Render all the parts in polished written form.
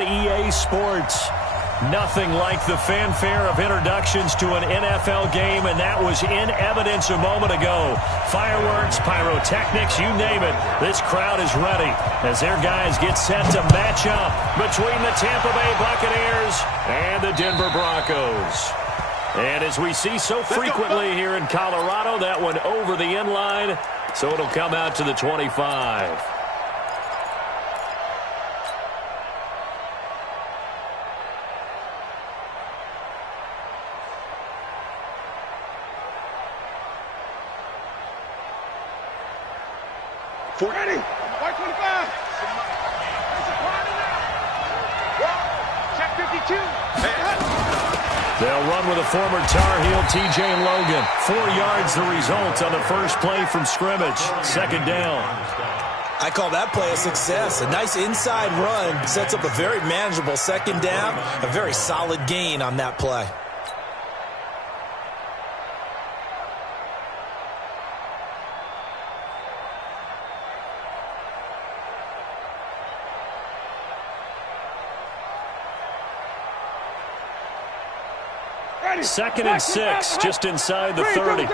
EA Sports. Nothing like the fanfare of introductions to an NFL game, and that was in evidence a moment ago. Fireworks, pyrotechnics, you name it. This crowd is ready as their guys get set to match up between the Tampa Bay Buccaneers and the Denver Broncos. And as we see so frequently here in Colorado, that one over the end line, so it'll come out to the 25. Ready. White 25. Check 52. They'll run with a former Tar Heel, TJ Logan. 4 yards the result on the first play from scrimmage. Second down. I call that play a success. A nice inside run sets up a very manageable second down. A very solid gain on that play. Second and 6, just inside the 30.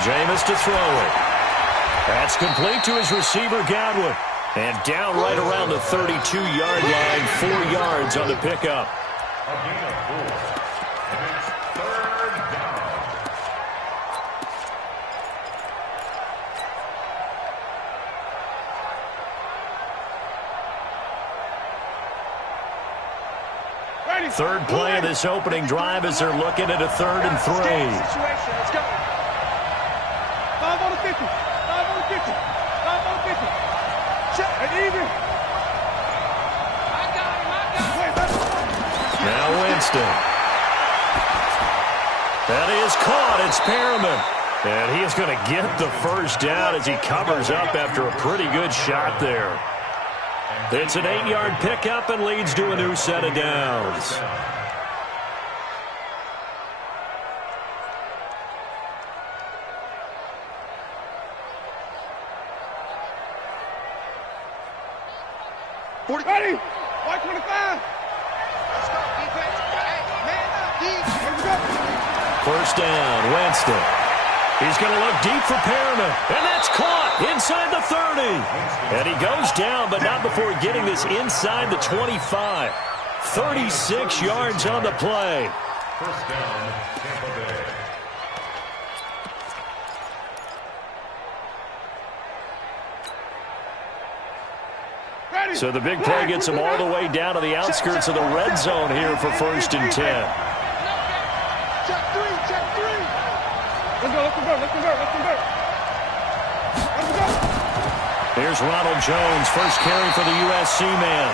Jameis to throw it. That's complete to his receiver, Godwin. And down right around the 32-yard line, 4 yards on the pickup. Third play of this opening drive as they're looking at a 3rd and 3. Let's go. 5 on the 50. 5 on the 50. 5 on the 50. Check. And even. I got him. Now Winston. That is caught. It's Perriman. And he is going to get the first down as he covers up after a pretty good shot there. It's an 8-yard pickup and leads to a new set of downs. Ready? White 25. Let's go, defense. Hey, man up, deep. First down, Winston. He's going to look deep for Perriman, and that's caught inside the 30. And he goes down, but not before getting this inside the 25. 36 yards on the play. First down, Tampa Bay. So the big play gets him all the way down to the outskirts of the red zone here for 1st and 10. Check 3, check 3. Let's go, let's convert, let's convert, let's convert. Let's go. Here's Ronald Jones, first carry for the USC man.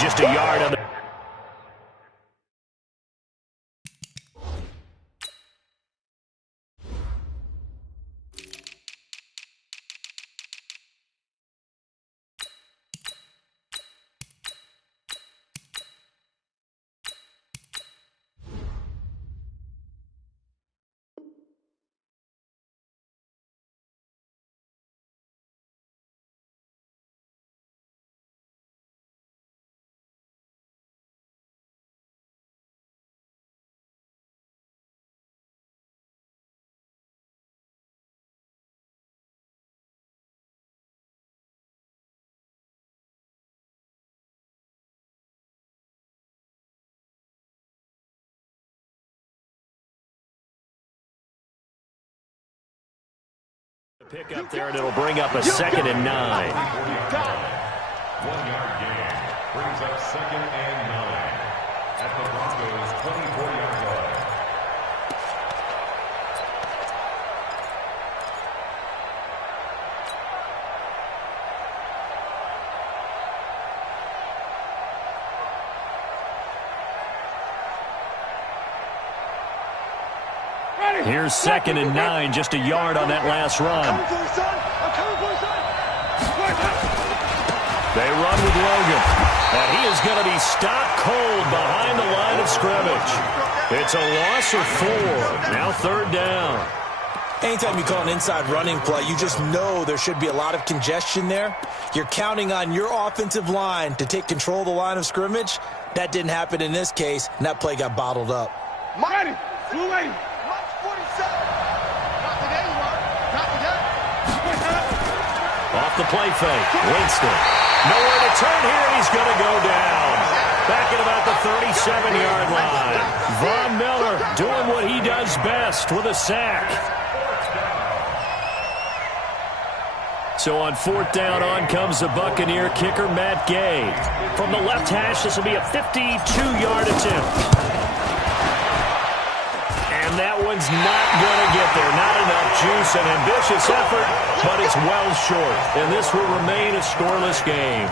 Just a yard on the... Pick up there, and it'll bring up a 2nd and 9. 1 yard gain brings up 2nd and 9 at the Broncos' 24-yard line. Here's 2nd and 9, just a yard on that last run. They run with Logan, and he is going to be stopped cold behind the line of scrimmage. It's a loss of 4. Now 3rd down. Anytime you call an inside running play, you just know there should be a lot of congestion there. You're counting on your offensive line to take control of the line of scrimmage. That didn't happen in this case, and that play got bottled up. Ready. Blue lane. March 47. Not today, Mark. Not today. Off the play fake. Winston. Nowhere to turn here. He's going to go down. Back at about the 37-yard line. Von Miller doing what he does best with a sack. So on 4th down, on comes the Buccaneer kicker, Matt Gay. From the left hash, this will be a 52-yard attempt. And that one's not going to get there. Not enough juice. An ambitious effort, but it's well short. And this will remain a scoreless game.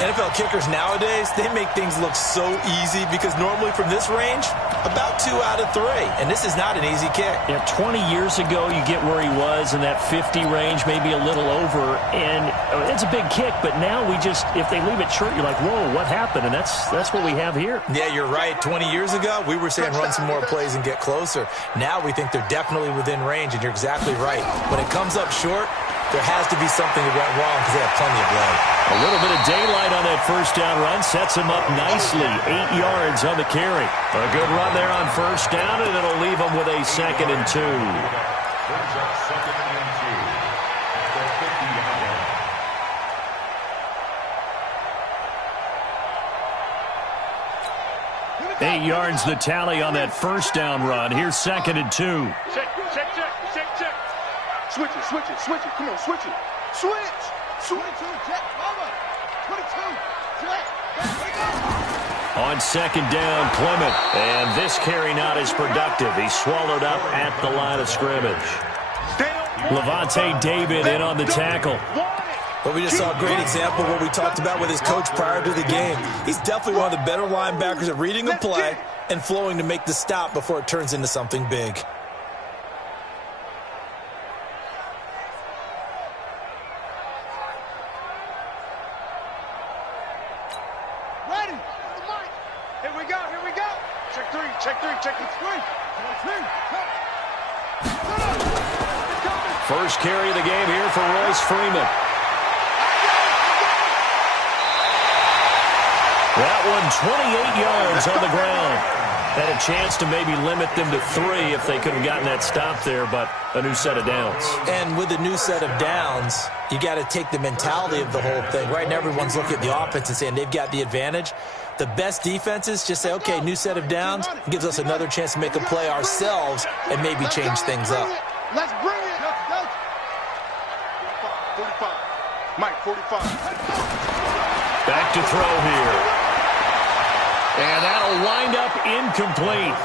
NFL kickers nowadays, they make things look so easy because normally from this range, about 2 out of 3. And this is not an easy kick. Yeah, 20 years ago, you get where he was in that 50 range, maybe a little over. And it's a big kick, but now we just, if they leave it short, you're like, whoa, what happened? And that's what we have here. Yeah, you're right. 20 years ago, we were saying run some more plays and get closer. Now we think they're definitely within range, and you're exactly right. When it comes up short, there has to be something that went wrong because they have plenty of blood. A little bit of daylight on that first down run sets him up nicely. 8 yards on the carry. A good run there on first down, and it'll leave him with a 2nd and 2. Brings up 2nd and 2 at the 50-yard line. 8 yards the tally on that first down run. Here's 2nd and 2. Check. Switch it. Come on, switch it. Switch. 22, check. Over. 22, check. On 2nd down, Clement. And this carry not as productive. He's swallowed up at the line of scrimmage. Levante David in on the tackle. But we just saw a great example of what we talked about with his coach prior to the game. He's definitely one of the better linebackers at reading a play and flowing to make the stop before it turns into something big. First carry of the game here for Royce Freeman. That one, 28 yards on the ground. Had a chance to maybe limit them to 3 if they could have gotten that stop there, but a new set of downs. And with a new set of downs, you got to take the mentality of the whole thing. Right now, everyone's looking at the offense and saying they've got the advantage. The best defenses just say, okay, new set of downs, gives us another chance to make a play ourselves and maybe change things up. Let's bring it. 45. Mike, 45. Back to throw here. And that'll wind up incomplete.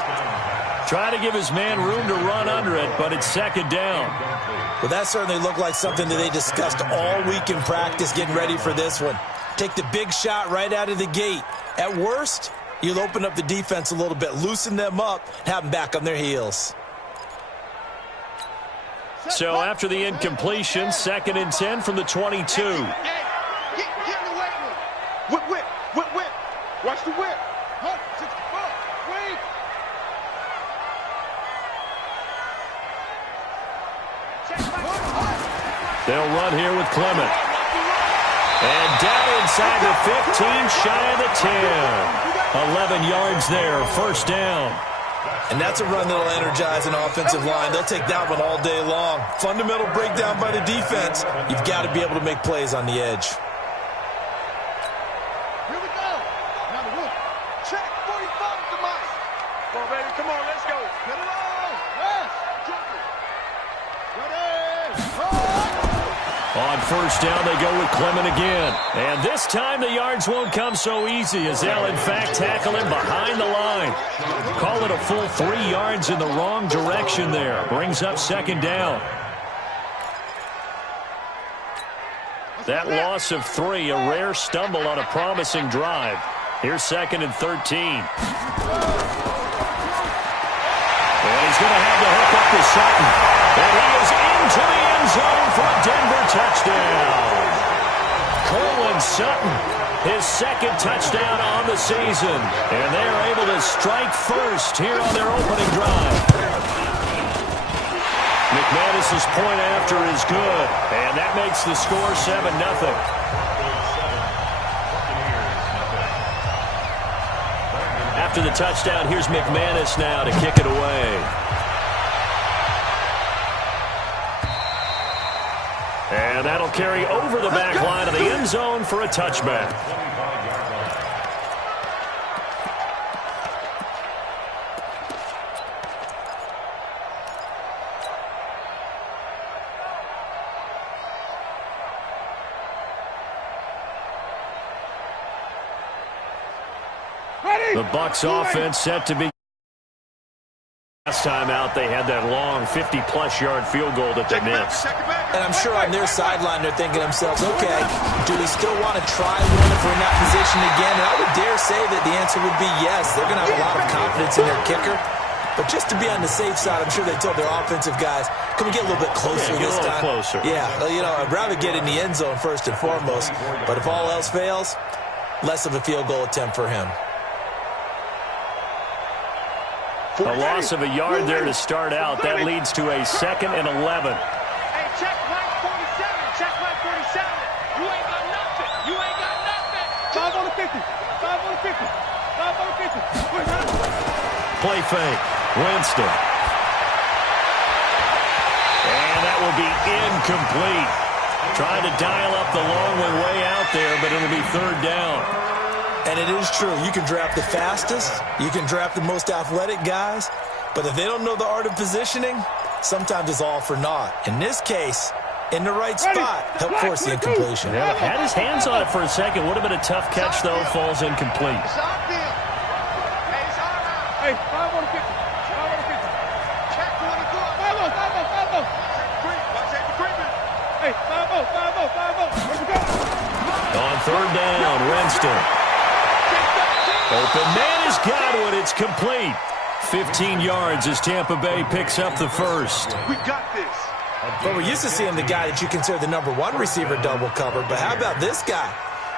Try to give his man room to run under it, but it's 2nd down. Well, that certainly looked like something that they discussed all week in practice getting ready for this one. Take the big shot right out of the gate. At worst, you'll open up the defense a little bit, loosen them up, have them back on their heels. So after the incompletion, 2nd and 10 from the 22. Get in the weight room. Whip. Watch the whip. 64. Wait. They'll run here with Clement. And down inside the 15, shy of the 10. 11 yards there, first down. And that's a run that'll energize an offensive line. They'll take that one all day long. Fundamental breakdown by the defense. You've got to be able to make plays on the edge. Here we go. Now the whoop. Check 45 to Mike. Come on, baby. Come on, let's go. Get it on. Yes. Jump it. Ready. On first down, they go with Clement again. And this time the yards won't come so easy as they'll, in fact, tackle him behind the line. Call it a full 3 yards in the wrong direction there. Brings up 2nd down. That loss of 3, a rare stumble on a promising drive. Here's 2nd and 13. And he's going to have to hook up to Sutton. And he is into the end zone for a Denver touchdown. Cortland Sutton, his 2nd touchdown on the season. And they are able to strike first here on their opening drive. McManus's point after is good, and that makes the score 7-0. After the touchdown, here's McManus now to kick it away. And that'll carry over the back line of the end zone for a touchback. The Bucs offense set to be. Last time out, they had that long 50-plus yard field goal that they missed. And I'm sure on their sideline they're thinking to themselves, okay, do we still want to try one if we're in that position again? And I would dare say that the answer would be yes. They're going to have a lot of confidence in their kicker. But just to be on the safe side, I'm sure they told their offensive guys, can we get a little bit closer this time? Closer. Yeah, you know, I'd rather get in the end zone first and foremost. But if all else fails, less of a field goal attempt for him. A loss of a yard there to start out. That leads to a 2nd and 11. Hey, check line 47. Check line 47. You ain't got nothing. You ain't got nothing. 5 on the 50. 5 on the 50. 5 on the 50. Play fake. Winston. And that will be incomplete. Trying to dial up the long one way out there, but it'll be 3rd down. And it is true. You can draft the fastest. You can draft the most athletic guys. But if they don't know the art of positioning, sometimes it's all for naught. In this case, in the right spot, help force the incompletion. Yeah, had his hands on it for a second. Would have been a tough catch, though. Falls incomplete. Hey, 5 on the 50. 5 on the 50. Check 22. 5 on, 5 on, 5 on. Check the creeping. Hey, 5 on, 5 on, 5 on. Let's go. On 3rd down, Winston. Open man has got one. It's complete. 15 yards as Tampa Bay picks up the first. We got this. But we're used to seeing the guy that you consider the number 1 receiver double covered. But how about this guy?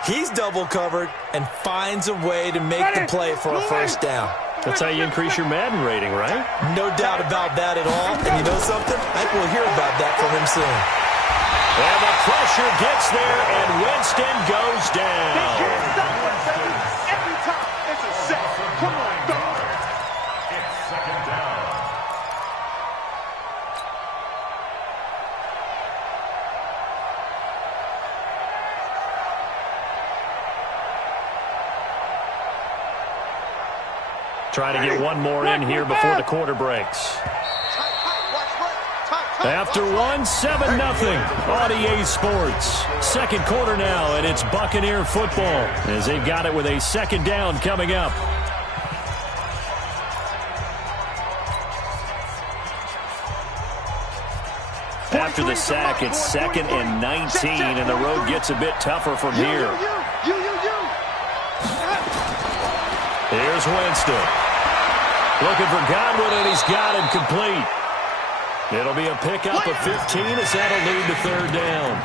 He's double covered and finds a way to make the play for a first down. That's how you increase your Madden rating, right? No doubt about that at all. And you know something? I think we'll hear about that from him soon. And the pressure gets there, and Winston goes down. Every time it's a set. Come on, dog. It's 2nd down. Try to get one more in here before the quarter breaks. After one, 7-0 on EA Sports. 2nd quarter now, and it's Buccaneer football as they've got it with a 2nd down coming up. After the sack, it's 2nd and 19, and the road gets a bit tougher from here. Here's Winston. Looking for Godwin, and he's got him complete. It'll be a pickup of 15 as that'll lead to 3rd down.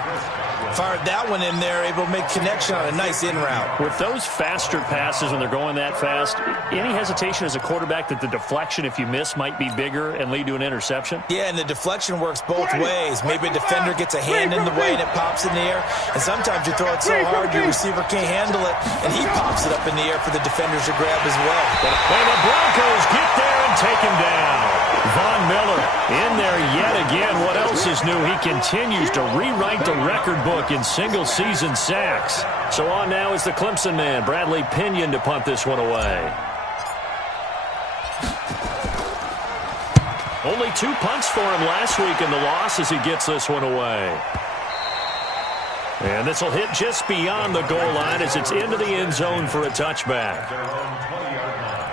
Fired that one in there, able to make connection on a nice in route. With those faster passes when they're going that fast, any hesitation as a quarterback that the deflection, if you miss, might be bigger and lead to an interception? Yeah, and the deflection works both ways. Maybe a defender gets a hand in the way and it pops in the air. And sometimes you throw it so hard your receiver can't handle it, and he pops it up in the air for the defenders to grab as well. And the Broncos get there and take him down. Von Miller in there yet again. What else is new? He continues to rewrite the record book in single-season sacks. So on now is the Clemson man, Bradley Pinion, to punt this one away. Only 2 punts for him last week in the loss as he gets this one away. And this will hit just beyond the goal line as it's into the end zone for a touchback. Their own 20-yard line.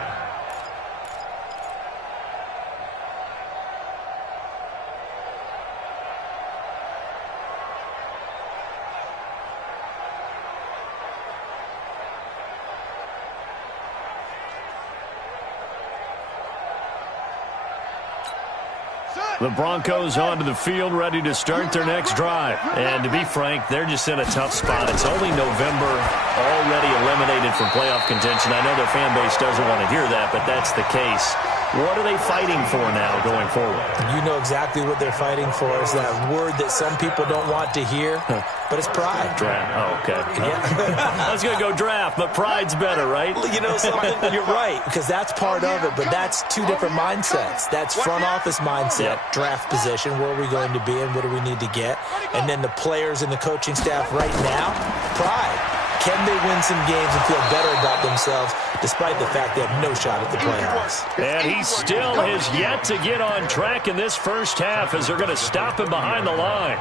The Broncos onto the field, ready to start their next drive. And to be frank, they're just in a tough spot. It's only November, already eliminated from playoff contention. I know their fan base doesn't want to hear that, but that's the case. What are they fighting for now going forward? You know exactly what they're fighting for. Is that word that some people don't want to hear, but it's pride. Draft. Oh, okay. Yeah. I was going to go draft, but pride's better, right? You know something? You're right, because that's part of it, but that's two different mindsets. That's front office mindset, draft position, where are we going to be and what do we need to get? And then the players and the coaching staff right now, pride. Can they win some games and feel better about themselves despite the fact they have no shot at the playoffs? And he still has yet to get on track in this first half as they're going to stop him behind the line.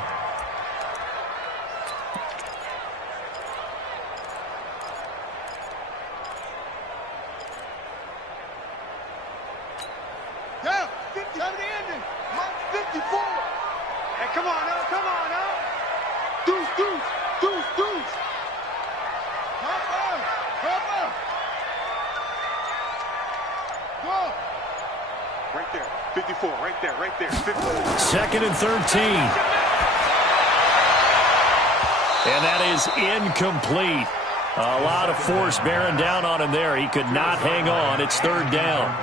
Yeah, 50 to the ending. 54. Hey, come on now, come on now. Deuce, deuce, deuce, deuce. Hopper. Go. Right there, 54, right there, 54. 2nd and 13. And that is incomplete. A lot of force bearing down on him there. He could not hang on. It's 3rd down.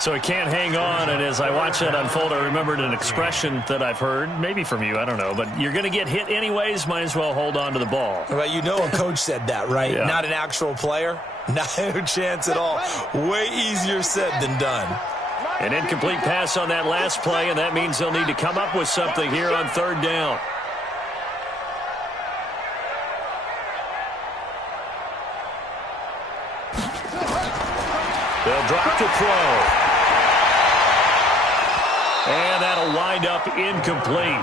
So he can't hang on, and as I watch that unfold, I remembered an expression that I've heard, maybe from you, I don't know, but you're going to get hit anyways, might as well hold on to the ball. Well, you know a coach said that, right? Yeah. Not an actual player. No chance at all. Way easier said than done. An incomplete pass on that last play, and that means they'll need to come up with something here on 3rd down. They'll drop to throw. And that'll wind up incomplete.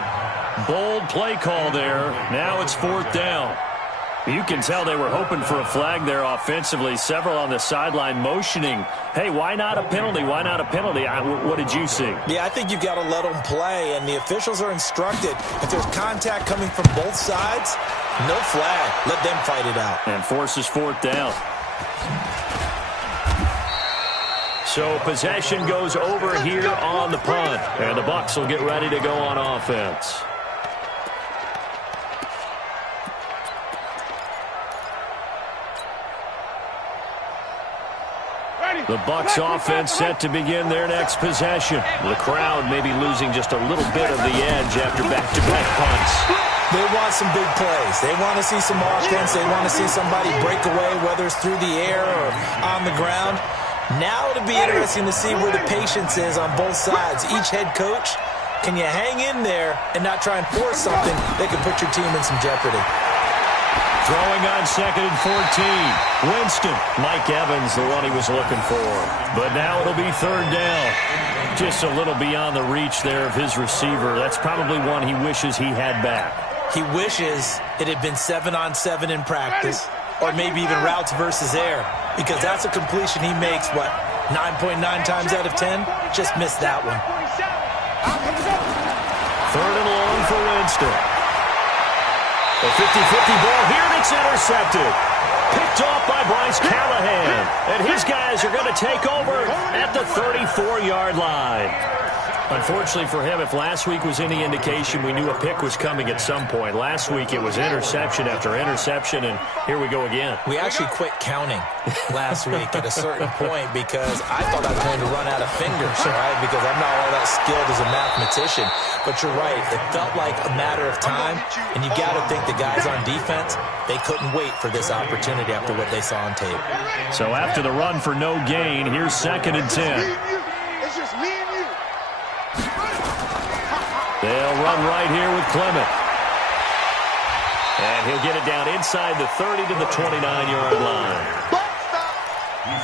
Bold play call there. Now it's 4th down. You can tell they were hoping for a flag there offensively. Several on the sideline motioning, hey, why not a penalty? Why not a penalty? What did you see? Yeah, I think you've got to let them play, and the officials are instructed. If there's contact coming from both sides, no flag. Let them fight it out. And forces 4th down. So possession goes over here on the punt. And the Bucs will get ready to go on offense. The Bucs offense set to begin their next possession. The crowd may be losing just a little bit of the edge after back-to-back punts. They want some big plays. They want to see some offense. They want to see somebody break away, whether it's through the air or on the ground. Now it'll be interesting to see where the patience is on both sides. Each head coach, can you hang in there and not try and force something that could put your team in some jeopardy? Throwing on 2nd and 14. Winston. Mike Evans, the one he was looking for. But now it'll be 3rd down. Just a little beyond the reach there of his receiver. That's probably one he wishes he had back. He wishes it had been 7-on-7 in practice, or maybe even routes versus air, because that's a completion he makes, 9.9 times out of 10? Just missed that one. 3rd and long for Winston. A 50-50 ball here, and it's intercepted. Picked off by Bryce Callahan. And his guys are going to take over at the 34-yard line. Unfortunately for him, if last week was any indication, we knew a pick was coming at some point. Last week it was interception after interception, and here we go again. We actually quit counting last week at a certain point because I thought I was going to run out of fingers, right? Because I'm not all that skilled as a mathematician. But you're right. It felt like a matter of time, and you got to think the guys on defense, they couldn't wait for this opportunity after what they saw on tape. So after the run for no gain, here's 2nd and 10. It's just me and you. They'll run right here with Clement. And he'll get it down inside the 30 to the 29-yard line.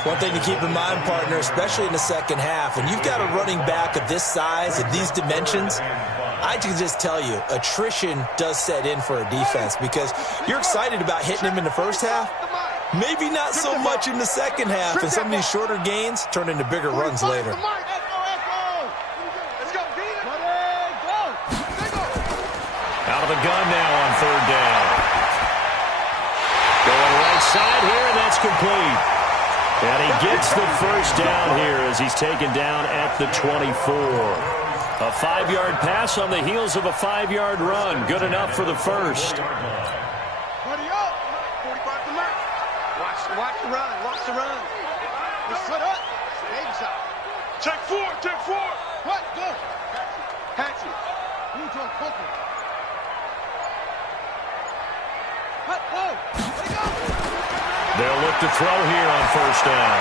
One thing to keep in mind, partner, especially in the second half, when you've got a running back of this size, of these dimensions, I can just tell you, attrition does set in for a defense because you're excited about hitting him in the first half. Maybe not so much in the second half, and some of these shorter gains turn into bigger runs later. Out of the gun now on 3rd down. Going right side here, and that's complete. And he gets the first down here as he's taken down at the 24. A 5-yard pass on the heels of a 5-yard run. Good enough for the first. Buddy up. 45 to Mark. Watch the run. Watch the run. Just set up. Big shot. Check forward, check forward. What? Go. Catch it. Move to a poker. What? Whoa. Let it go. They'll look to throw here on first down.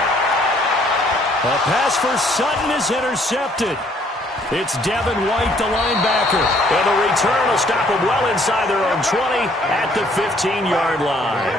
A pass for Sutton is intercepted. It's Devin White, the linebacker. And the return will stop them well inside their own 20 at the 15-yard line.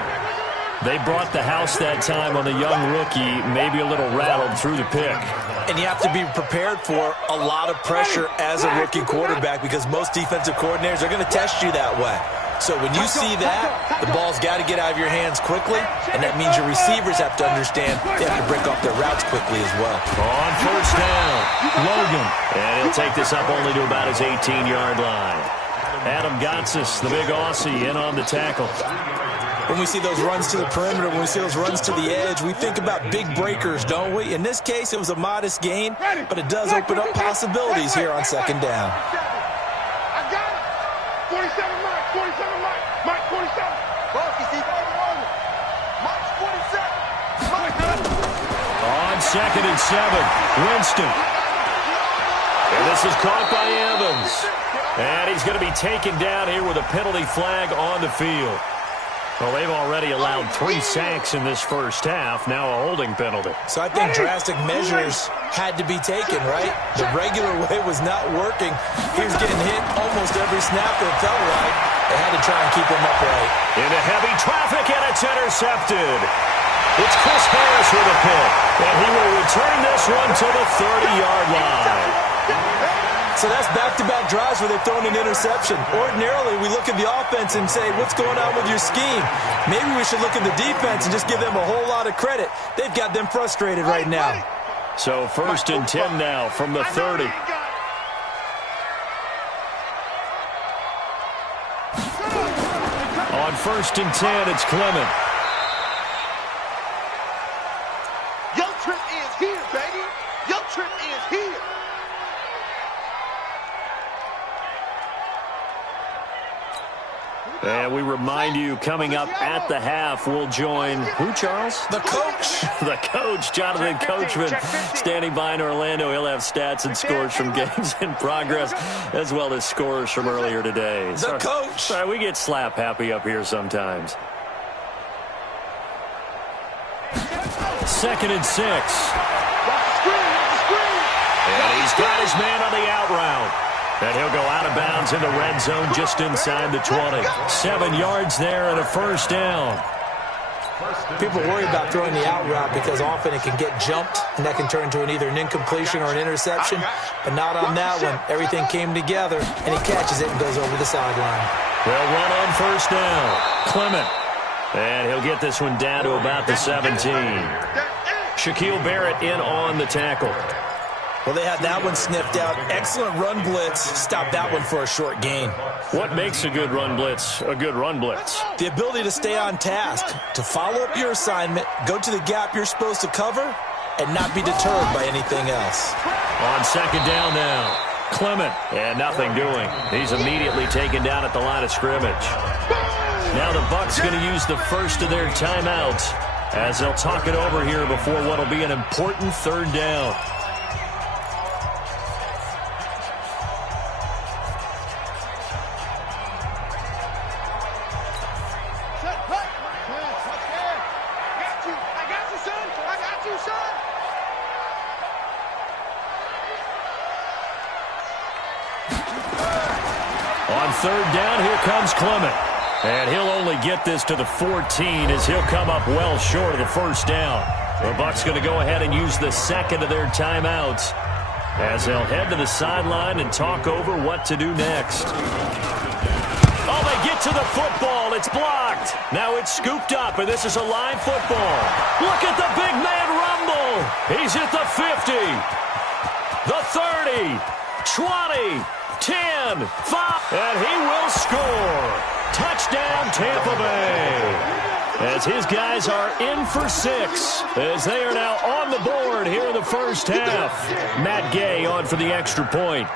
They brought the house that time on the young rookie, maybe a little rattled through the pick. And you have to be prepared for a lot of pressure as a rookie quarterback because most defensive coordinators are going to test you that way. So when you see that, the ball's got to get out of your hands quickly, and that means your receivers have to understand they have to break off their routes quickly as well. On first down, Logan. And he'll take this up only to about his 18-yard line. Adam Gotsis, the big Aussie, in on the tackle. When we see those runs to the perimeter, when we see those runs to the edge, we think about big breakers, don't we? In this case, it was a modest gain, but it does open up possibilities here on second down. I got it. 47 Mike, 47 Mike, Mike 47. Focus, he's over. Mike's 47. On second and 7, Winston. And this is caught by Evans. And he's going to be taken down here with a penalty flag on the field. Well, they've already allowed 3 sacks in this first half, now a holding penalty. So I think drastic measures had to be taken, right? The regular way was not working. He was getting hit almost every snap that felt right. They had to try and keep him upright. Into heavy traffic, and it's intercepted. It's Chris Harris with a pick, and he will return this one to the 30-yard line. So that's back-to-back drives where they've thrown an interception. Ordinarily, we look at the offense and say, what's going on with your scheme? Maybe we should look at the defense and just give them a whole lot of credit. They've got them frustrated right now. So first and 10 now from the 30. On first and 10, it's Clement. Your trip is here, baby. Your trip is here. And we remind you, coming up at the half, we'll join, who, Charles? The coach. The coach, Jonathan Coachman, standing by in Orlando. He'll have stats and scores from games in progress, as well as scores from earlier today. The coach. Sorry, we get slap happy up here sometimes. Second and 6. And he's got his man on the out route. And he'll go out of bounds in the red zone just inside the 20. 7 yards there and a first down. People worry about throwing the out route because often it can get jumped, and that can turn into either an incompletion or an interception. But not on that one. Everything came together, and he catches it and goes over the sideline. They'll run on first down. Clement. And he'll get this one down to about the 17. Shaquille Barrett in on the tackle. Well, they had that one sniffed out. Excellent run blitz. Stopped that one for a short gain. What makes a good run blitz a good run blitz? The ability to stay on task, to follow up your assignment, go to the gap you're supposed to cover, and not be deterred by anything else. On second down now, Clement, and nothing doing. He's immediately taken down at the line of scrimmage. Now the Bucs going to use the first of their timeouts as they'll talk it over here before what will be an important third down. On third down, here comes Clement. And he'll only get this to the 14 as he'll come up well short of the first down. The Bucs going to go ahead and use the second of their timeouts as they'll head to the sideline and talk over what to do next. Oh, they get to the football. It's blocked. Now it's scooped up, and this is a live football. Look at the big man rumble. He's at the 50, the 30, 20, 10, 5, and he will score. Touchdown, Tampa Bay. As his guys are in for 6, as they are now on the board here in the first half. Matt Gay on for the extra point.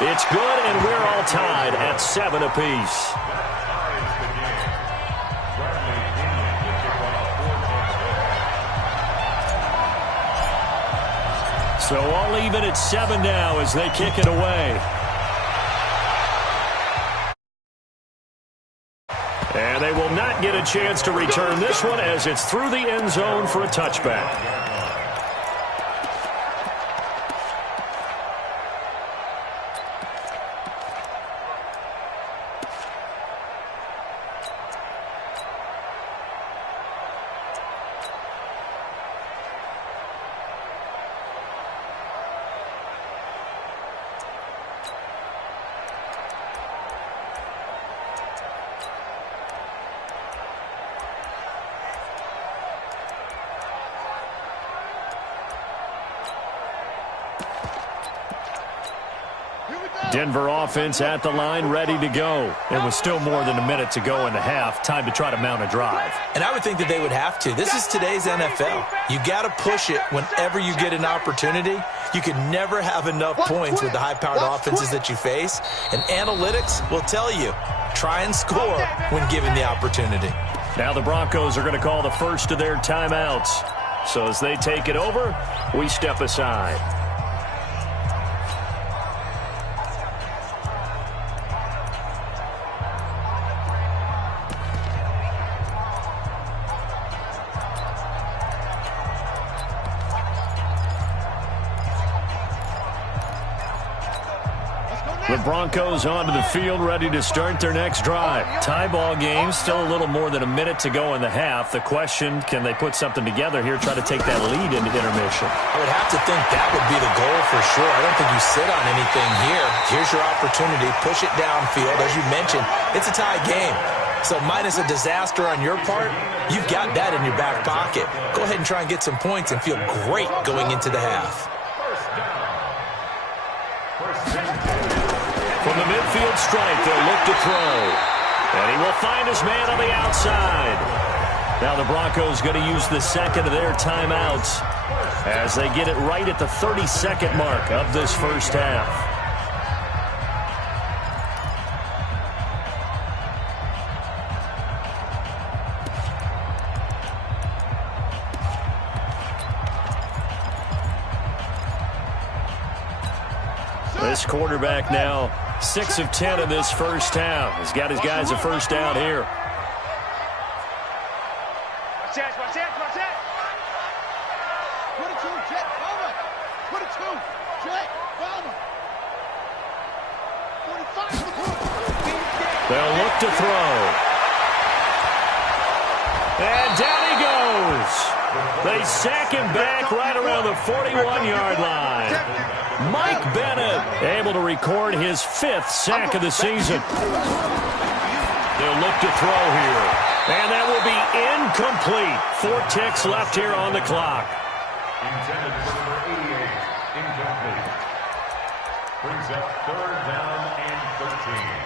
It's good, and we're all tied at 7 apiece. So all even at 7 now as they kick it away. And they will not get a chance to return this one as it's through the end zone for a touchback. Denver offense at the line, ready to go. It was still more than a minute to go in the half. Time to try to mount a drive. And I would think that they would have to. This is today's NFL. You got to push it whenever you get an opportunity. You can never have enough points with the high-powered offenses that you face. And analytics will tell you, try and score when given the opportunity. Now the Broncos are going to call the first of their timeouts. So as they take it over, we step aside. The Broncos onto the field, ready to start their next drive. Tie ball game, still a little more than a minute to go in the half. The question, can they put something together here, try to take that lead into intermission? I would have to think that would be the goal for sure. I don't think you sit on anything here. Here's your opportunity. Push it downfield. As you mentioned, it's a tie game. So minus a disaster on your part, you've got that in your back pocket. Go ahead and try and get some points and feel great going into the half. From the midfield stripe, they'll look to throw. And he will find his man on the outside. Now the Broncos going to use the second of their timeouts as they get it right at the 30-second mark of this first half. This quarterback now 6 of 10 in this first half. He's got his guys a first down here. Watch that. 22, Jet, Palmer. 22, Jet, Palmer. 45. They'll look to throw. And down he goes. They sack him back right around the 41-yard line. Mike Bennett able to record his 5th sack of the season. They'll look to throw here. And that will be incomplete. 4 ticks left here on the clock. Intended for number 88. Incomplete. Brings up 3rd down and 13.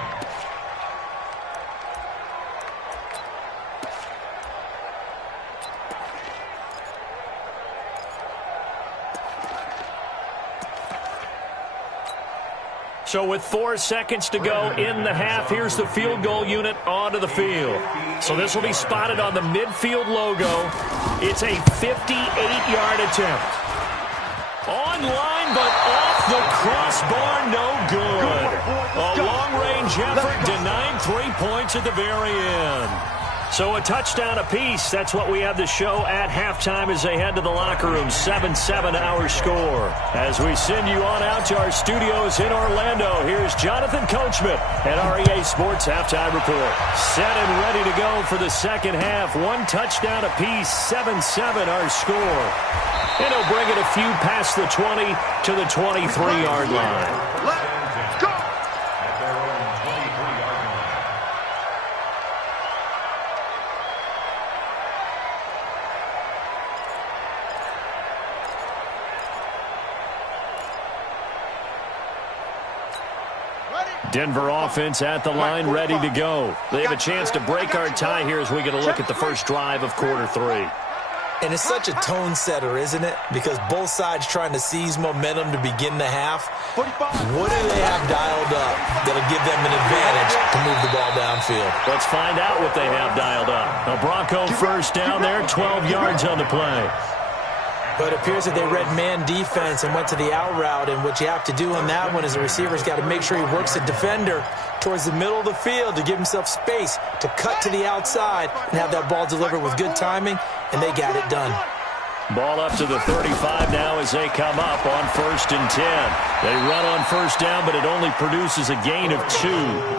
So with 4 seconds to go in the half, here's the field goal unit onto the field. So this will be spotted on the midfield logo. It's a 58-yard attempt. On line, but off the crossbar, no good. A long-range effort denied 3 points at the very end. So a touchdown apiece. That's what we have to show at halftime as they head to the locker room. 7-7 our score. As we send you on out to our studios in Orlando, here's Jonathan Coachman at REA Sports Halftime Report. Set and ready to go for the second half. 1 touchdown apiece. 7-7 our score. And he'll bring it a few past the 20 to the 23-yard line. Let's go! At their own 23-yard line. Denver offense at the line, ready to go. They have a chance to break our tie here as we get a look at the first drive of quarter 3. And it's such a tone setter, isn't it? Because both sides trying to seize momentum to begin the half. What do they have dialed up that'll give them an advantage to move the ball downfield? Let's find out what they have dialed up. A Bronco first down there, 12 yards on the play. But it appears that they read man defense and went to the out route, and what you have to do on that one is the receiver's got to make sure he works the defender towards the middle of the field to give himself space to cut to the outside and have that ball delivered with good timing, and they got it done. Ball up to the 35 now as they come up on 1st and 10. They run on first down, but it only produces a gain of 2.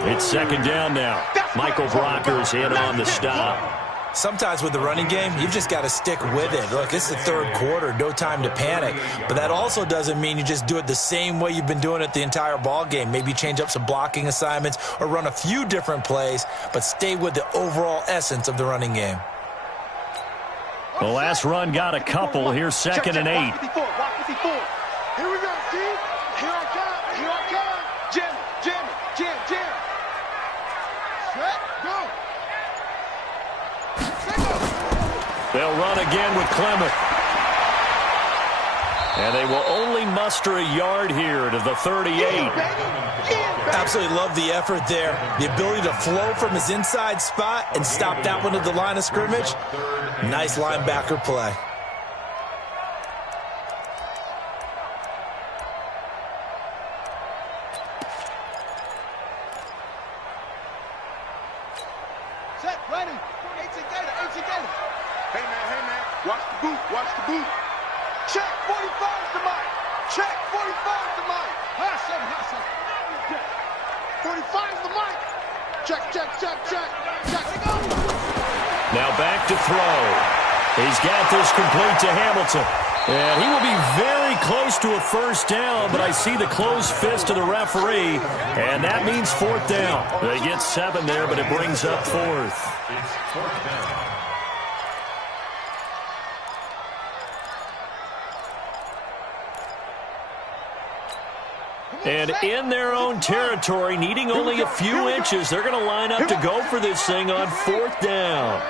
It's 2nd down now. Michael Brocker's in on the stop. Sometimes with the running game, you've just got to stick with it. Look, it's the 3rd quarter, no time to panic. But that also doesn't mean you just do it the same way you've been doing it the entire ball game. Maybe change up some blocking assignments or run a few different plays, but stay with the overall essence of the running game. The last run got a couple. Here's 2nd and 8. Here we go, G. Here I come. Here I come. Jam. Set, go. They'll run again with Clement. And they will only muster a yard here to the 38. Absolutely love the effort there. The ability to flow from his inside spot and stop that one at the line of scrimmage. Nice linebacker play. Set, ready. 18 Gator. Hey, man. Watch the boot. Check, 45's the mic. Check, 45's the mic. High seven. 45's the mic. Check. Now back to throw. He's got this complete to Hamilton. And he will be very close to a first down, but I see the closed fist of the referee, and that means 4th down. They get 7 there, but it brings up 4th. It's 4th down. And in their own territory, needing only a few inches, they're going to line up to go for this thing on 4th down.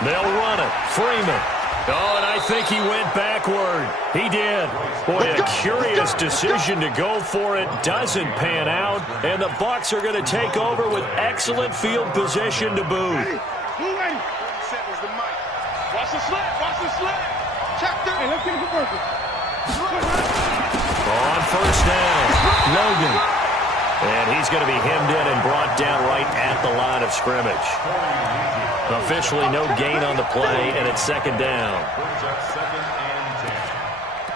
They'll run it. Freeman. Oh, and I think he went backward. He did. Boy, a curious decision to go for it. Doesn't pan out. And the Bucs are going to take over with excellent field position to boot. Watch the sled. Check there. Hey, let's get it for purpose. On first down, Logan. And he's going to be hemmed in and brought down right at the line of scrimmage. Officially no gain on the play, and it's 2nd down. Brings up 2nd and 10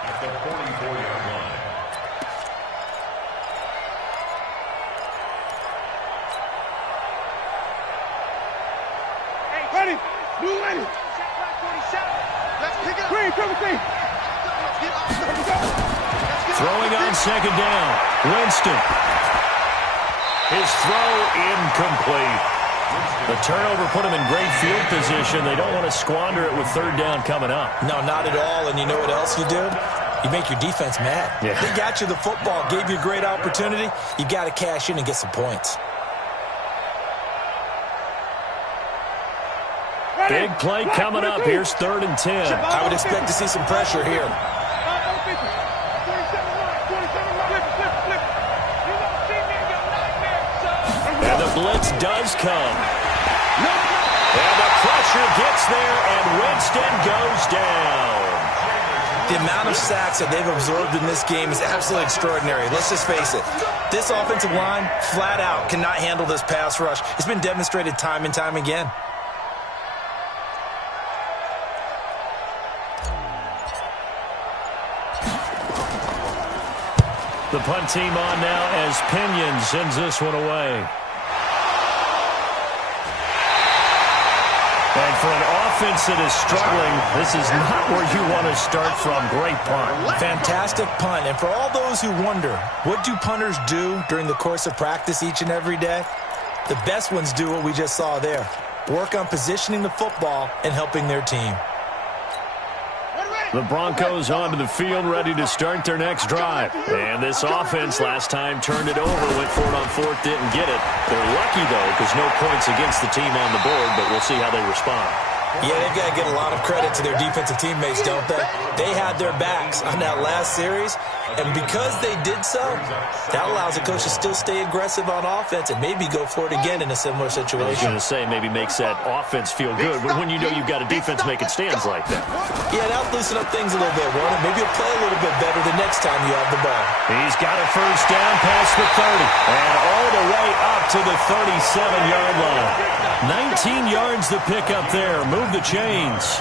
at the 44-yard line. Hey, ready. Blue ready. Check back 47. Let's pick it up. Green, cover three. Throwing on 2nd down. Winston. His throw incomplete. The turnover put him in great field position. They don't want to squander it with 3rd down coming up. No, not at all. And you know what else you do? You make your defense mad. Yeah. They got you the football, gave you a great opportunity. You got to cash in and get some points. Big play coming up. Here's 3rd and 10. I would expect to see some pressure here. And the blitz does come. And the pressure gets there, and Winston goes down. The amount of sacks that they've absorbed in this game is absolutely extraordinary. Let's just face it. This offensive line, flat out, cannot handle this pass rush. It's been demonstrated time and time again. The punt team on now as Pinion sends this one away. And for an offense that is struggling, this is not where you want to start from. Great punt. Fantastic punt. And for all those who wonder, what do punters do during the course of practice each and every day? The best ones do what we just saw there. Work on positioning the football and helping their team. The Broncos onto the field, ready to start their next drive. And this offense last time turned it over, went for it on 4th, didn't get it. They're lucky, though, because no points against the team on the board, but we'll see how they respond. Yeah, they've got to get a lot of credit to their defensive teammates, don't they? They had their backs on that last series, and because they did so, that allows the coach to still stay aggressive on offense and maybe go for it again in a similar situation. I was going to say maybe makes that offense feel good, but when you know you've got a defense making stands like that. Yeah, that'll loosen up things a little bit, won't it? Maybe you'll play a little bit better the next time you have the ball. He's got a first down past the 30, and all the way up to the 37-yard line. 19 yards to pick up there. Move the chains.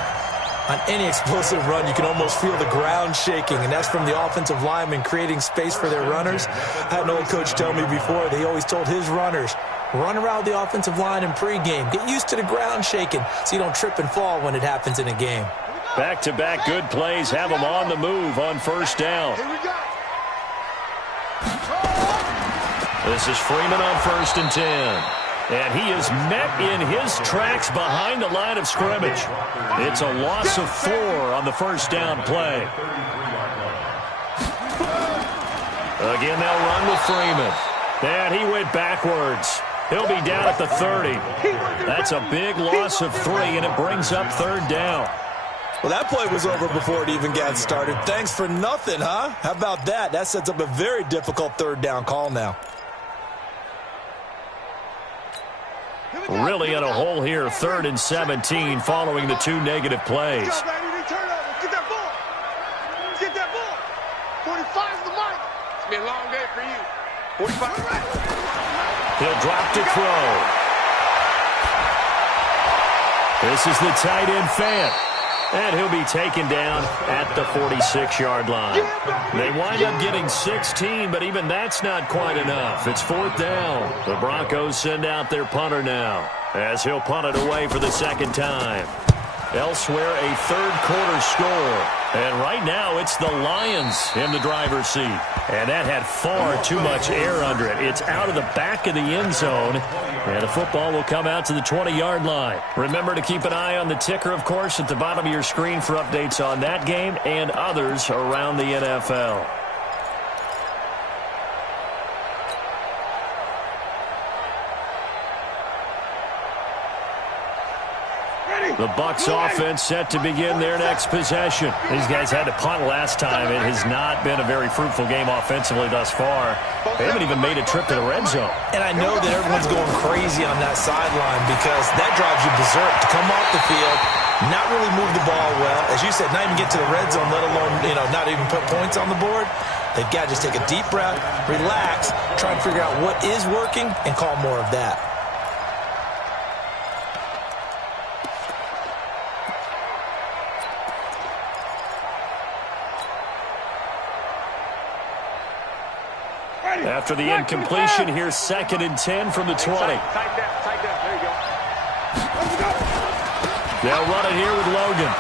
On any explosive run, you can almost feel the ground shaking, and that's from the offensive linemen creating space for their runners. I had an old coach tell me before, he always told his runners, run around the offensive line in pregame. Get used to the ground shaking so you don't trip and fall when it happens in a game. Back-to-back good plays have them on the move on first down. This is Freeman on 1st and 10. And he is met in his tracks behind the line of scrimmage. It's a loss of 4 on the first down play. Again, they'll run with Freeman. And he went backwards. He'll be down at the 30. That's a big loss of 3, and it brings up 3rd down. Well, that play was over before it even got started. Thanks for nothing, huh? How about that? That sets up a very difficult 3rd down call now. Really in a hole here, 3rd and 17 following the 2 negative plays. Get that ball. Get that ball. 45 is the mark. It's been a long day for you. 45. He'll drop to throw. This is the tight end Fant. And he'll be taken down at the 46-yard line. They wind up getting 16, but even that's not quite enough. It's 4th down. The Broncos send out their punter now, as he'll punt it away for the 2nd time. Elsewhere, a 3rd quarter score. And right now, it's the Lions in the driver's seat. And that had far too much air under it. It's out of the back of the end zone. And the football will come out to the 20-yard line. Remember to keep an eye on the ticker, of course, at the bottom of your screen for updates on that game and others around the NFL. The Bucs offense set to begin their next possession. These guys had to punt last time. It has not been a very fruitful game offensively thus far. They haven't even made a trip to the red zone. And I know that everyone's going crazy on that sideline because that drives you berserk to come off the field, not really move the ball well. As you said, not even get to the red zone, let alone, not even put points on the board. They've got to just take a deep breath, relax, try and figure out what is working, and call more of that. After the incompletion, here's 2nd and 10 from the 20. Tight down. There you go. They'll run it here with Logan.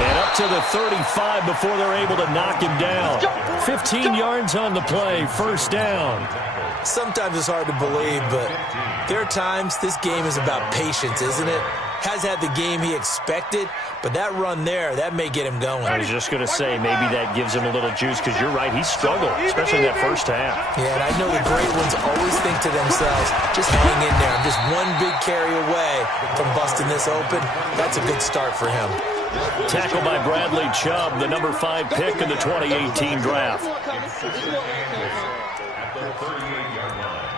And up to the 35 before they're able to knock him down. 15 yards on the play, 1st down. Sometimes it's hard to believe, but there are times this game is about patience, isn't it? Has had the game he expected, but that run there, that may get him going. I was just going to say, maybe that gives him a little juice, because you're right, he struggled, especially in that first half. Yeah, and I know the great ones always think to themselves, just hang in there. I'm just one big carry away from busting this open. That's a good start for him. Tackled by Bradley Chubb, the number 5 pick in the 2018 draft. At the 38-yard line.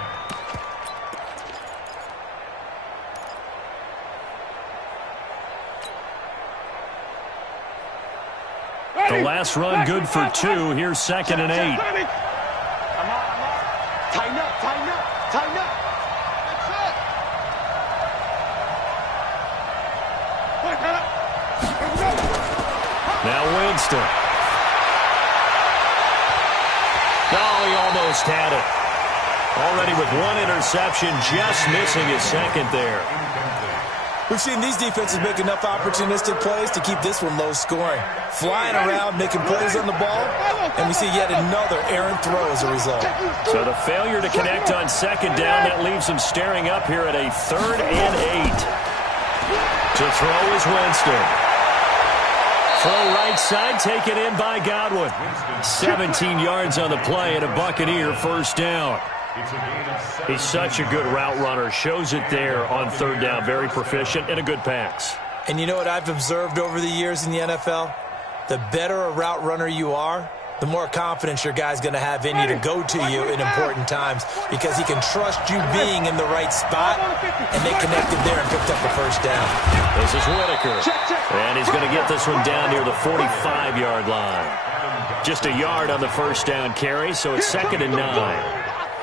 The last run good for 2. Here's 2nd and 8. I'm on. Tighten up. Now Winston. Oh, he almost had it. Already with 1 interception, just missing his 2nd there. We've seen these defenses make enough opportunistic plays to keep this one low scoring. Flying around, making plays on the ball, and we see yet another errant throw as a result. So the failure to connect on 2nd down, that leaves them staring up here at a 3rd and 8. To throw is Winston. Throw right side, taken in by Godwin. 17 yards on the play and a Buccaneer 1st down. It's a gain of 7. He's such a good route runner. Shows it there on third down. Very proficient and a good pass. And you know what I've observed over the years in the NFL? The better a route runner you are, the more confidence your guy's going to have in you to go to you in important times because he can trust you being in the right spot, and they connected there and picked up the first down. This is Whitaker, and he's going to get this one down near the 45-yard line. Just a yard on the first down carry, so it's 2nd and 9.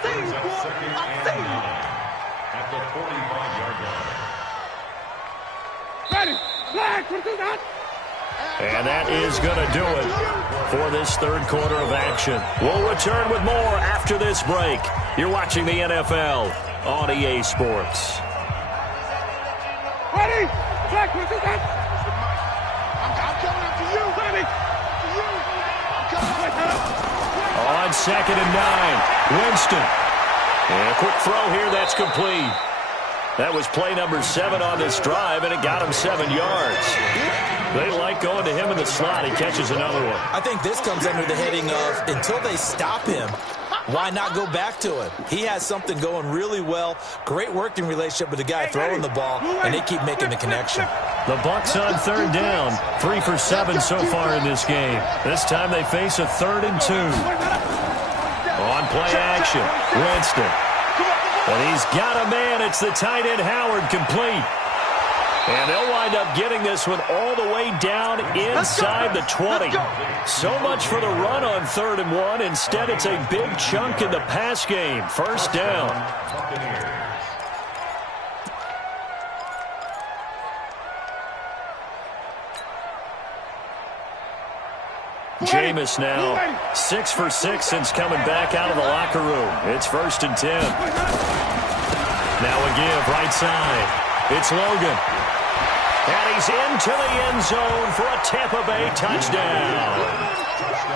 Brings up 2nd and 9 at the 45-yard line. Ready. Flag. Put it down. And that is going to do it for this third quarter of action. We'll return with more after this break. You're watching the NFL on EA Sports. Ready. Flag. Put it down. I'm coming up to you. Ready. To you. I'm coming up. On 2nd and 9, Winston. And a quick throw here, that's complete. That was play number 7 on this drive, and it got him 7 yards. They like going to him in the slot. He catches another one. I think this comes under the heading of until they stop him, why not go back to him? He has something going really well. Great working relationship with the guy throwing the ball, and they keep making the connection. The Bucs on third down. 3 for 7 so far in this game. This time they face a 3rd and 2. On play action, Winston. And he's got a man. It's the tight end, Howard, complete. And they'll wind up getting this one all the way down inside the 20. So much for the run on 3rd and 1. Instead, it's a big chunk in the pass game. First down. Jameis now 6 for 6 since coming back out of the locker room. It's 1st and 10. Now a give right side. It's Logan. And he's into the end zone for a Tampa Bay touchdown.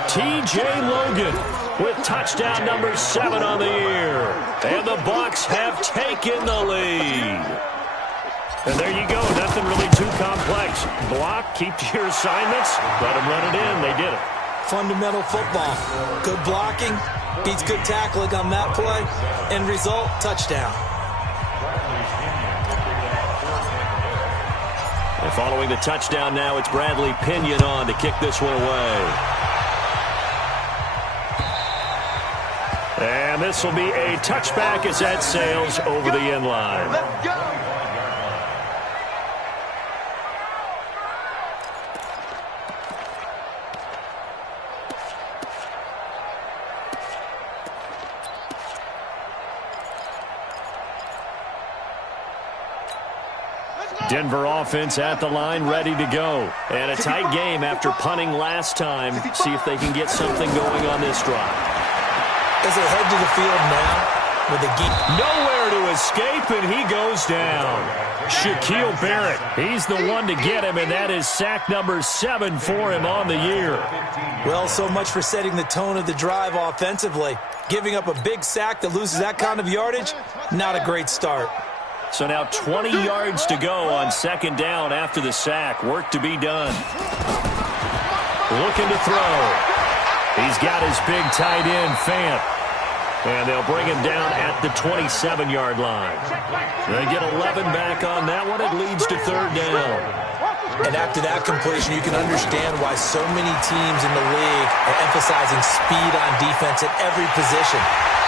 T.J. Logan with touchdown number 7 on the year. And the Bucs have taken the lead. And there you go. Nothing really too complex. Block, keep to your assignments, let them run it in. They did it. Fundamental football. Good blocking beats good tackling on that play. End result, touchdown. And following the touchdown now, it's Bradley Pinion on to kick this one away. And this will be a touchback as that sails over the end line. Let's go. Denver offense at the line, ready to go. And a tight game after punting last time. See if they can get something going on this drive. As they head to the field now with a geek. Nowhere to escape, and he goes down. Shaquille Barrett, he's the one to get him, and that is sack number 7 for him on the year. Well, so much for setting the tone of the drive offensively. Giving up a big sack that loses that kind of yardage, not a great start. So now 20 yards to go on 2nd down after the sack. Work to be done. Looking to throw. He's got his big tight end, Fant. And they'll bring him down at the 27-yard line. They get 11 back on that one. It leads to 3rd down. And after that completion, you can understand why so many teams in the league are emphasizing speed on defense at every position.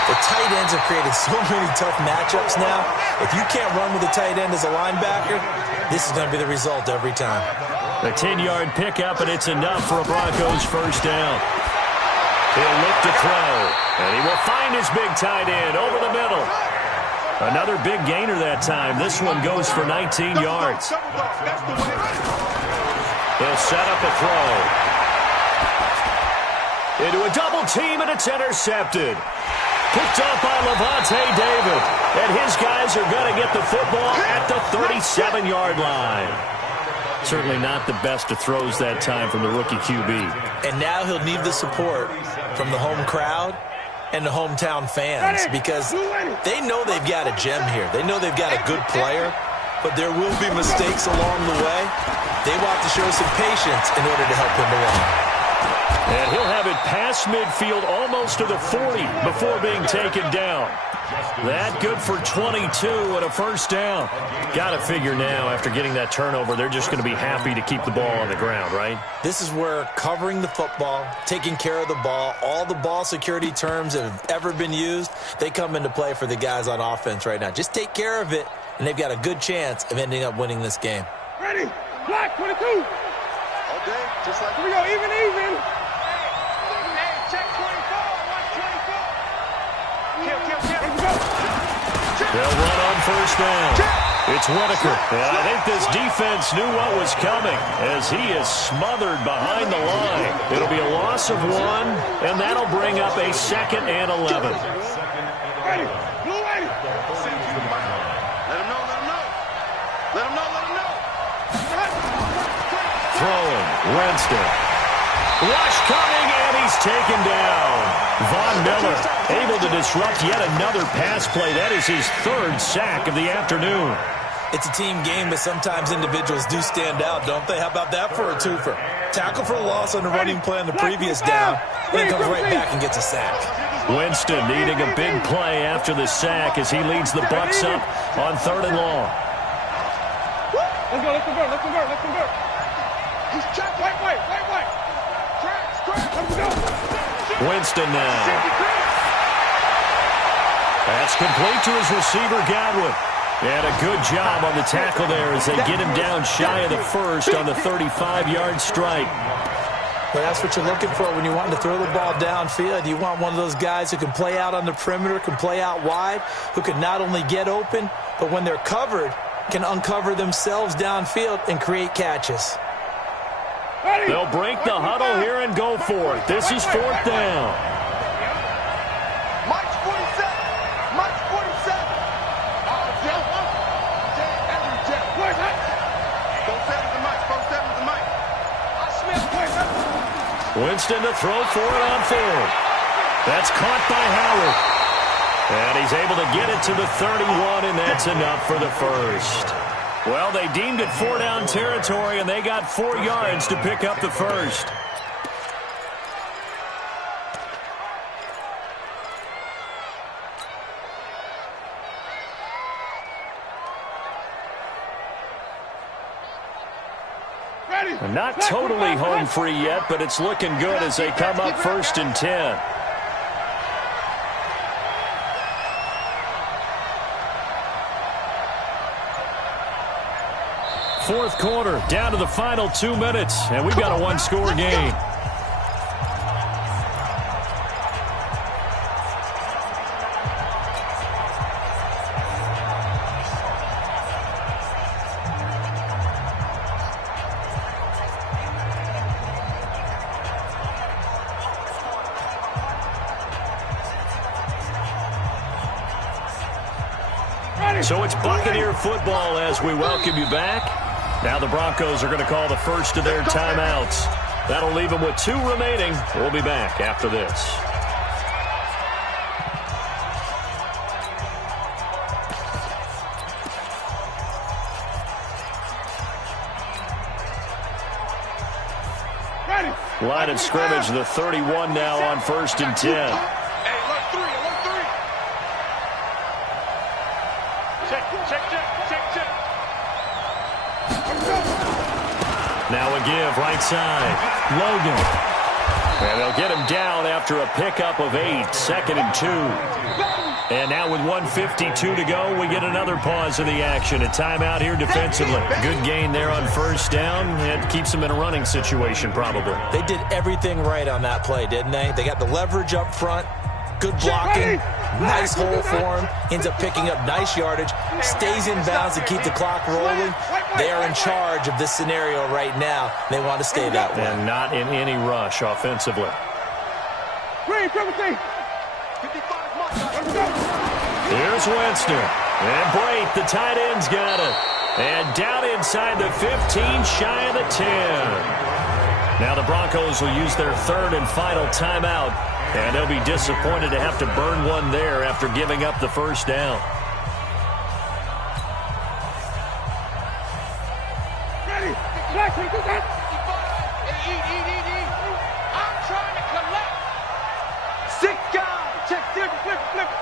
The tight ends have created so many tough matchups now. If you can't run with a tight end as a linebacker, this is going to be the result every time. A 10-yard pickup, and it's enough for a Broncos first down. He'll look to throw, and he will find his big tight end over the middle. Another big gainer that time. This one goes for 19 yards. He'll set up a throw. Into a double team, and it's intercepted. Picked up by Levante David. And his guys are going to get the football at the 37-yard line. Certainly not the best of throws that time from the rookie QB. And now he'll need the support from the home crowd and the hometown fans because they know they've got a gem here. They know they've got a good player, but there will be mistakes along the way. They will have to show some patience in order to help him along. And he'll have it past midfield almost to the 40 before being taken down. That good for 22 and a first down. Got to figure now, after getting that turnover, they're just going to be happy to keep the ball on the ground, right? This is where covering the football, taking care of the ball, all the ball security terms that have ever been used, they come into play for the guys on offense right now. Just take care of it, and they've got a good chance of ending up winning this game. Ready? Black 22. All day, just like we go, even. Hey, check 24, watch 24. They'll run on first down. It's Whitaker. And I think this defense knew what was coming as he is smothered behind the line. It'll be a loss of 1, and that'll bring up a 2nd and 11. Ready? Blue ready. Let him know. Throwing, Winston. Rush coming, and he's taken down. Von Miller able to disrupt yet another pass play. That is his 3rd sack of the afternoon. It's a team game, but sometimes individuals do stand out, don't they? How about that for a twofer? Tackle for a loss on the running play on the previous down, and then comes right back and gets a sack. Winston needing a big play after the sack as he leads the Bucs up on 3rd and long. Let's convert. He's checked. Wait. Let's go. Winston now. That's complete to his receiver, Godwin. And a good job on the tackle there as they get him down shy of the first on the 35-yard strike. Well, that's what you're looking for when you want to throw the ball downfield. You want one of those guys who can play out on the perimeter, can play out wide, who can not only get open, but when they're covered, can uncover themselves downfield and create catches. They'll break the huddle here and go for it. This is 4th down. March 47. Winston to throw for it on 4th. That's caught by Howard. And he's able to get it to the 31, and that's enough for the first. Well, they deemed it 4-down territory, and they got 4 yards to pick up the first. And not totally home free yet, but it's looking good as they come up 1st and 10. Fourth quarter, down to the final 2 minutes, and we've got a 1-score game. So it's Buccaneer football as we welcome you back. Now the Broncos are going to call the first of their timeouts. That'll leave them with 2 remaining. We'll be back after this. Line of scrimmage, the 31 now on 1st and 10. Now a give, right side. Logan. And they'll get him down after a pickup of 8, 2nd and 2. And now with 1:52 to go, we get another pause of the action. A timeout here defensively. Good gain there on 1st down. It keeps them in a running situation probably. They did everything right on that play, didn't they? They got the leverage up front. Good blocking. Nice hole for him. Ends up picking up nice yardage. Stays in bounds to keep the clock rolling. They are in charge of this scenario right now. They want to stay that way. And not in any rush offensively. Here's Winston. And Brate, the tight end's got it. And down inside the 15, shy of the 10. Now the Broncos will use their 3rd and final timeout. And they'll be disappointed to have to burn one there after giving up the 1st down. flip it.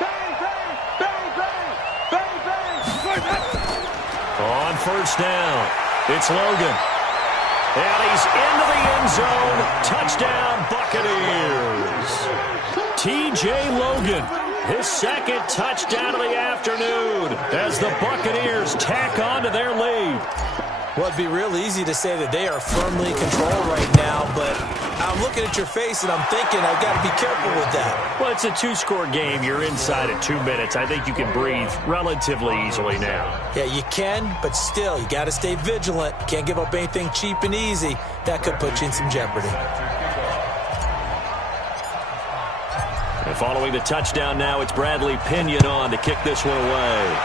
Bang, bang, bang, bang, bang, bang. On first down, it's Logan. And he's into the end zone. Touchdown, Buccaneers. T.J. Logan, his second touchdown of the afternoon as the Buccaneers tack on to their lead. Well, it'd be real easy to say that they are firmly in control right now, but I'm looking at your face and I'm thinking I've got to be careful with that. Well, it's a two-score game. You're inside at 2 minutes. I think you can breathe relatively easily now. Yeah, you can, but still, you got to stay vigilant. You can't give up anything cheap and easy. That could put you in some jeopardy. And following the touchdown now, it's Bradley Pinion on to kick this one away.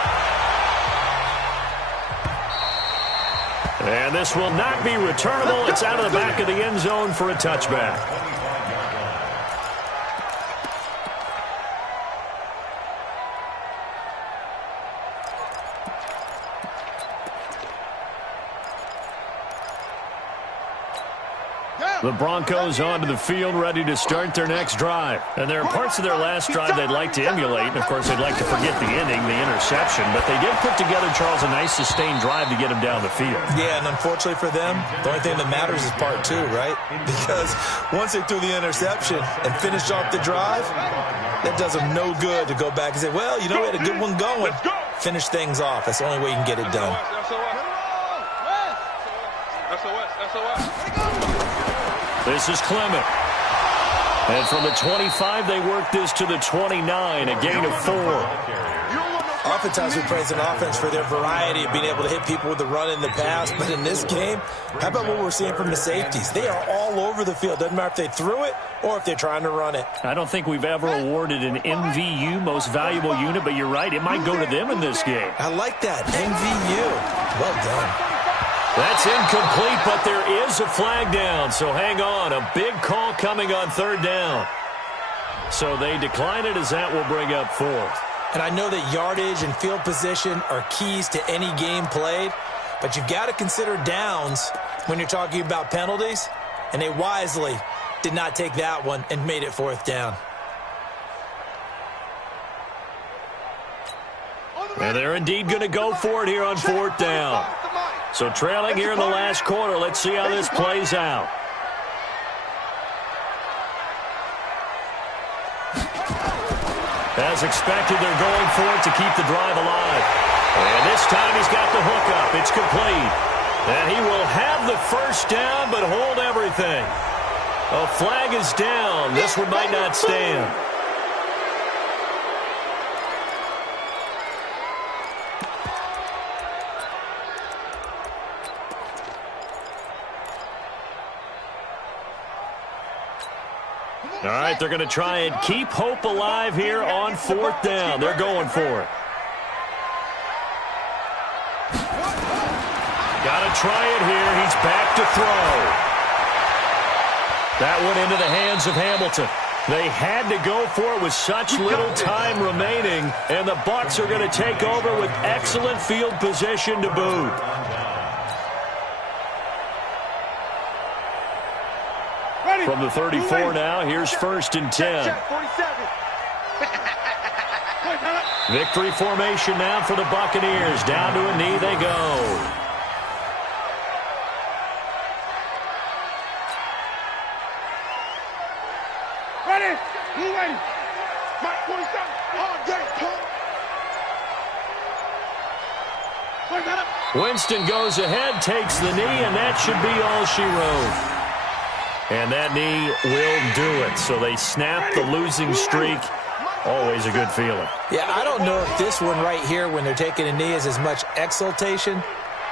And this will not be returnable. It's out of the back of the end zone for a touchback. The Broncos onto the field, ready to start their next drive. And there are parts of their last drive they'd like to emulate. And, of course, they'd like to forget the inning, the interception. But they did put together, Charles, a nice sustained drive to get him down the field. Yeah, and unfortunately for them, the only thing that matters is part two, right? Because once they threw the interception and finished off the drive, that does them no good to go back and say, well, you know, we had a good one going. Finish things off. That's the only way you can get it done. This is Clement. And from the 25, they work this to the 29, a gain of 4. Oftentimes we praise an offense for their variety of being able to hit people with the run in the pass. But in this game, how about what we're seeing from the safeties? They are all over the field. Doesn't matter if they threw it or if they're trying to run it. I don't think we've ever awarded an MVU, most valuable unit, but you're right. It might go to them in this game. I like that. MVU. Well done. That's incomplete, but there is a flag down, so hang on. A big call coming on third down. So they decline it as that will bring up fourth. And I know that yardage and field position are keys to any game played, but you've got to consider downs when you're talking about penalties, and they wisely did not take that one and made it fourth down. And they're indeed going to go for it here on fourth down. So trailing here in the last quarter, let's see how this plays out. As expected, they're going for it to keep the drive alive. And this time he's got the hook up. It's complete. And he will have the first down, but hold everything. A flag is down. This one might not stand. All right, they're going to try and keep hope alive here on fourth down. They're going for it. Got to try it here. He's back to throw. That went into the hands of Hamilton. They had to go for it with such little time remaining, and the Bucs are going to take over with excellent field position to boot. From the 34 now, here's first and 10. Victory formation now for the Buccaneers. Down to a knee they go. Ready? Move ready. Mike 47. All day, pump. Winston goes ahead, takes the knee, and that should be all she wrote. And that knee will do it. So they snap the losing streak. Always a good feeling. Yeah, I don't know if this one right here, when they're taking a knee, is as much exultation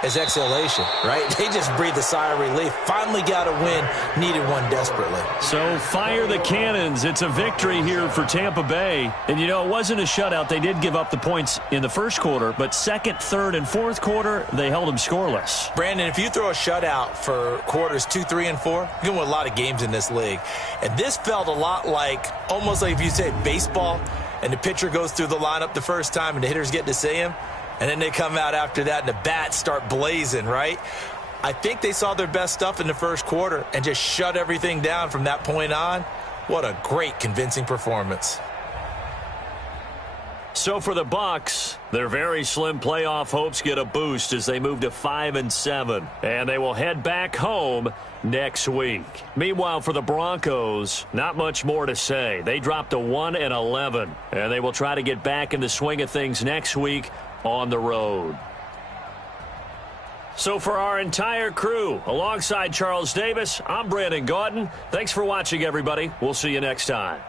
as exhalation, right? They just breathe a sigh of relief. Finally got a win. Needed one desperately. So fire the cannons. It's a victory here for Tampa Bay. And, you know, it wasn't a shutout. They did give up the points in the first quarter, but second, third, and fourth quarter, they held them scoreless. Brandon, if you throw a shutout for quarters 2, 3, and 4, you're going to win a lot of games in this league. And this felt a lot like, almost like if you said baseball, and the pitcher goes through the lineup the first time and the hitters get to see him. And then they come out after that and the bats start blazing, right? I think they saw their best stuff in the first quarter and just shut everything down from that point on. What a great, convincing performance. So for the Bucs, their very slim playoff hopes get a boost as they move to 5-7, and they will head back home next week. Meanwhile, for the Broncos, not much more to say. They dropped to 1-11, and they will try to get back in the swing of things next week on the road. So for our entire crew, alongside Charles Davis, I'm Brandon Gaudin. Thanks for watching, everybody. We'll see you next time.